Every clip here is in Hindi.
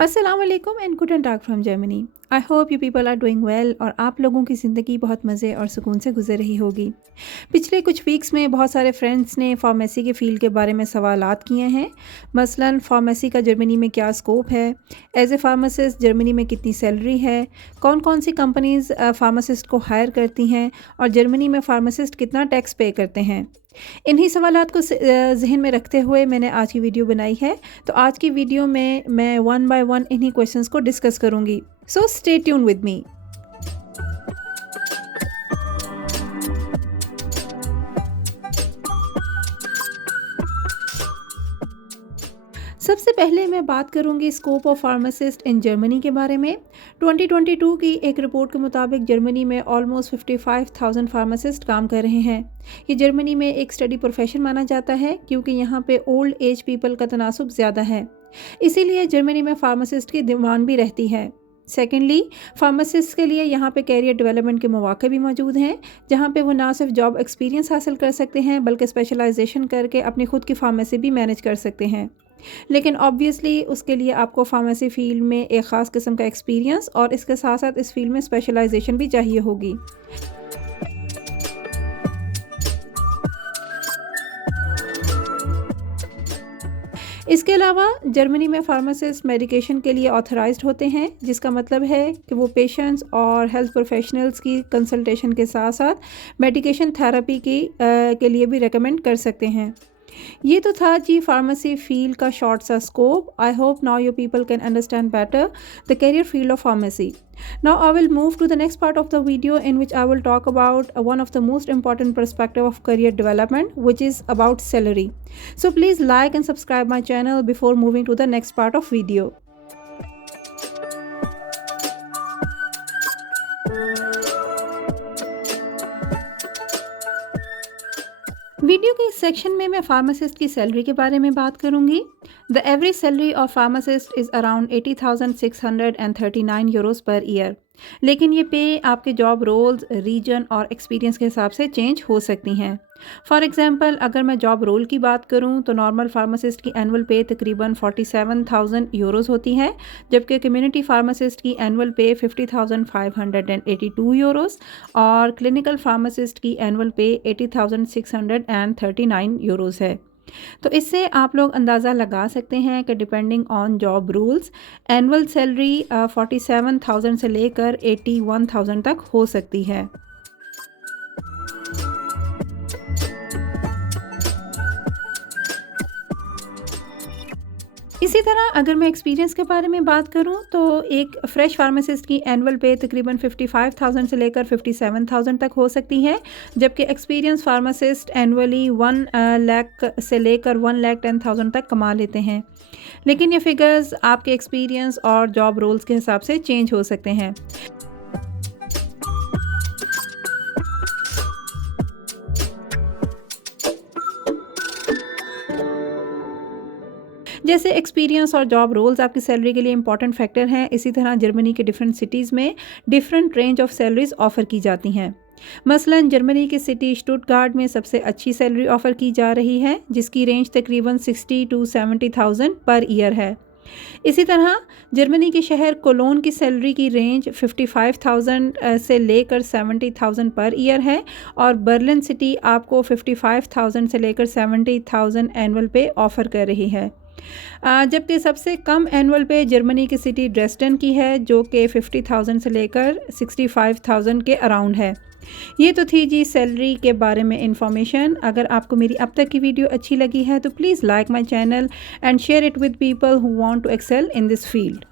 अस्सलाम वालेकुम and good and dark from Germany. I hope you people are doing well और आप लोगों की ज़िंदगी बहुत मज़े और सुकून से गुजर रही होगी। पिछले कुछ वीक्स में बहुत सारे फ्रेंड्स ने फार्मेसी के फ़ील्ड के बारे में सवालात किए हैं। मसलन फार्मेसी का जर्मनी में क्या स्कोप है, एज ए फार्मासिस्ट जर्मनी में कितनी सैलरी है, कौन कौन सी कंपनीज़ फार्मासिस्ट को हायर करती हैं और जर्मनी में फार्मासिस्ट कितना टैक्स पे करते हैं। इन्हीं सवालात को ज़हन में रखते हुए मैंने आज की वीडियो बनाई है। तो आज की वीडियो में मैं वन बाय वन इन्हीं क्वेश्चंस को डिस्कस करूंगी। So stay tune with me. सबसे पहले मैं बात करूंगी scope of pharmacist in Germany के बारे में। 2022 की एक रिपोर्ट के मुताबिक जर्मनी में ऑलमोस्ट 55,000 फार्मासिस्ट काम कर रहे हैं। ये जर्मनी में एक स्टडी प्रोफेशन माना जाता है क्योंकि यहाँ पे ओल्ड एज पीपल का तनासुब ज़्यादा है, इसीलिए जर्मनी में फार्मासिस्ट की डिमांड भी रहती है। सेकेंडली, फार्मासिस्ट के लिए यहाँ पे कैरियर डेवलपमेंट के मौके भी मौजूद हैं, जहाँ पे वो ना सिर्फ जॉब एक्सपीरियंस हासिल कर सकते हैं बल्कि स्पेशलाइजेशन करके अपनी खुद की फार्मेसी भी मैनेज कर सकते हैं। लेकिन ऑब्वियसली उसके लिए आपको फार्मेसी फील्ड में एक ख़ास किस्म का एक्सपीरियंस और इसके साथ साथ इस फील्ड में स्पेशलाइजेशन भी चाहिए होगी। इसके अलावा जर्मनी में फार्मासिस्ट मेडिकेशन के लिए ऑथराइज्ड होते हैं, जिसका मतलब है कि वो पेशेंट्स और हेल्थ प्रोफेशनल्स की कंसल्टेशन के साथ साथ मेडिकेशन थेरेपी के लिए भी रेकमेंड कर सकते हैं। ये तो था जी फार्मेसी फील्ड का शॉर्ट सा scope. I hope now your people can understand better the career field of pharmacy. Now I will move to the next part of the video in which I will talk about one of the most important perspective of career development, which is about salary. So please like and subscribe my channel before moving to the next part of video. Video के इस सेक्शन में मैं फार्मासिस्ट की सैलरी के बारे में बात करूंगी। The average salary of pharmacist is around 80,639 Euros per year, लेकिन ये पे आपके जॉब रोल्स, रीजन और एक्सपीरियंस के हिसाब से चेंज हो सकती हैं। फॉर एग्जांपल, अगर मैं जॉब रोल की बात करूं तो नॉर्मल फार्मासिस्ट की एनुअल पे तकरीबन 47,000 यूरोस होती है, जबकि कम्युनिटी फार्मासिस्ट की एनुअल पे 50,582 यूरोस और क्लिनिकल फार्मासिस्ट की एनुअल पे 80,639 यूरोस है। तो इससे आप लोग अंदाज़ा लगा सकते हैं कि depending on job rules annual salary 47,000 से लेकर 81,000 तक हो सकती है। इसी तरह अगर मैं एक्सपीरियंस के बारे में बात करूं तो एक फ्रेश फार्मासिस्ट की एनुअल पे तकरीबन 55,000 से लेकर 57,000 तक हो सकती है, जबकि एक्सपीरियंस फार्मासिस्ट एनुअली 1 लाख से लेकर 1,10,000 तक कमा लेते हैं। लेकिन ये फिगर्स आपके एक्सपीरियंस और जॉब रोल्स के हिसाब से चेंज हो सकते हैं। जैसे एक्सपीरियंस और जॉब रोल्स आपकी सैलरी के लिए इंपॉर्टेंट फैक्टर हैं, इसी तरह जर्मनी के डिफरेंट सिटीज़ में different range of salaries offer की जाती हैं। मसलन जर्मनी की सिटी स्टुटगार्ट में सबसे अच्छी सैलरी ऑफ़र की जा रही है, जिसकी रेंज तकरीबन 60 to 70,000 पर ईयर है। इसी तरह जर्मनी के शहर कोलोन की सैलरी की रेंज 55,000 से लेकर 70,000 पर ईयर है और बर्लिन सिटी आपको 55,000 से लेकर 70,000 एनुअल पे ऑफ़र कर रही है। जबकि सबसे कम एनुअल पे जर्मनी की सिटी ड्रेसडन की है, जो कि 50,000 से लेकर 65,000 के अराउंड है। ये तो थी जी सैलरी के बारे में इंफॉर्मेशन। अगर आपको मेरी अब तक की वीडियो अच्छी लगी है तो please like my channel and share it with people who want to excel in this field.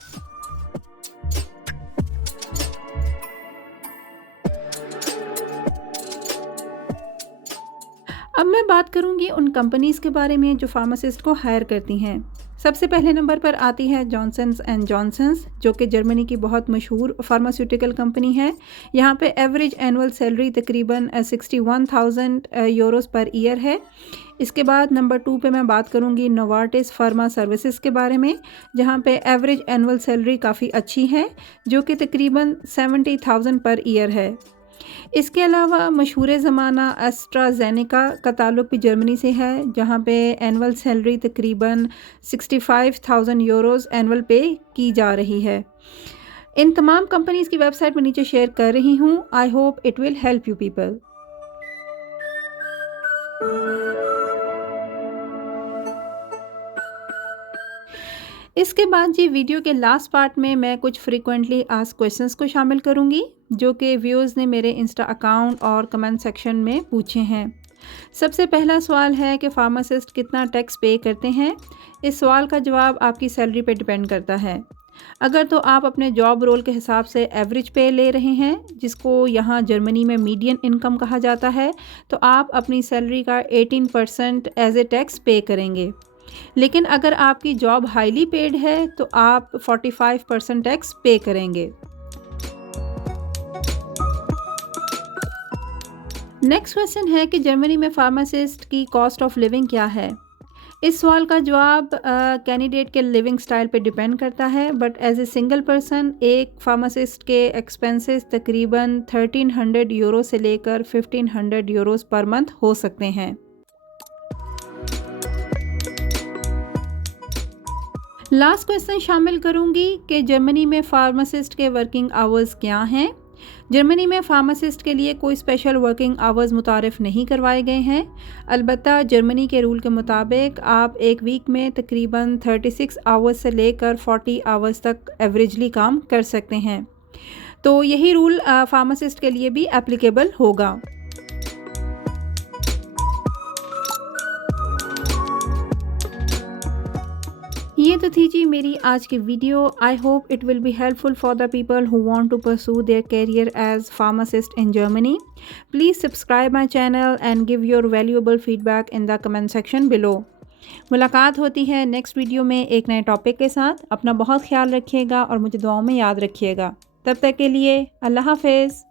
अब मैं बात करूंगी उन कंपनीज़ के बारे में जो फार्मासिस्ट को हायर करती हैं। सबसे पहले नंबर पर आती है जॉनसन्स एंड जॉनसन्स, जो कि जर्मनी की बहुत मशहूर फार्मास्यूटिकल कंपनी है। यहाँ पे एवरेज एनुअल सैलरी तकरीबन 61,000 यूरोस पर ईयर है। इसके बाद नंबर 2 पे मैं बात करूँगी नोवार्टिस फार्मा सर्विसेज के बारे में, जहाँ पे एवरेज एनुअल सैलरी काफ़ी अच्छी है, जो कि तकरीबन 70,000 पर ईयर है। इसके अलावा मशहूर ज़माना एस्ट्राज़ेनेका का ताल्लुक भी जर्मनी से है, जहाँ पे एनुअल सैलरी तकरीबन 65,000 यूरोज़ एनुअल पे की जा रही है। इन तमाम कंपनीज़ की वेबसाइट मैं नीचे शेयर कर रही हूँ। आई hope it will help you people. इसके बाद जी वीडियो के लास्ट पार्ट में मैं कुछ फ्रीक्वेंटली आस्क्ड क्वेश्चंस को शामिल करूंगी, जो कि व्यूअर्स ने मेरे इंस्टा अकाउंट और कमेंट सेक्शन में पूछे हैं। सबसे पहला सवाल है कि फार्मासिस्ट कितना टैक्स पे करते हैं। इस सवाल का जवाब आपकी सैलरी पे डिपेंड करता है। अगर तो आप अपने जॉब रोल के हिसाब से एवरेज पे ले रहे हैं, जिसको यहाँ जर्मनी में मीडियन इनकम कहा जाता है, तो आप अपनी सैलरी का 18% एज ए टैक्स पे करेंगे। लेकिन अगर आपकी जॉब हाईली पेड है तो आप 45% टैक्स पे करेंगे। नेक्स्ट क्वेश्चन है कि जर्मनी में फार्मासिस्ट की कॉस्ट ऑफ लिविंग क्या है। इस सवाल का जवाब कैंडिडेट के लिविंग स्टाइल पे डिपेंड करता है, but as a single person एक फार्मासिस्ट के एक्सपेंसेस तकरीबन 1300 यूरो से लेकर 1500 यूरोस पर मंथ हो सकते हैं। लास्ट क्वेश्चन शामिल करूंगी कि जर्मनी में फार्मासिस्ट के वर्किंग आवर्स क्या हैं। जर्मनी में फार्मासिस्ट के लिए कोई स्पेशल वर्किंग आवर्स मुतारिफ नहीं करवाए गए हैं। अलबत्ता जर्मनी के रूल के मुताबिक आप एक वीक में तकरीबन 36 आवर्स से लेकर 40 आवर्स तक एवरेजली काम कर सकते हैं। तो यही रूल फार्मासिस्ट के लिए भी एप्लीकेबल होगा। ये तो थी जी मेरी आज की video. I hope it will be helpful for the people who want to pursue their career as pharmacist in Germany. Please subscribe my channel and give your valuable feedback in the comment section below. मुलाकात होती है नेक्स्ट वीडियो में एक नए टॉपिक के साथ। अपना बहुत ख्याल रखिएगा और मुझे दुआओं में याद रखिएगा। तब तक के लिए अल्लाह हाफिज़।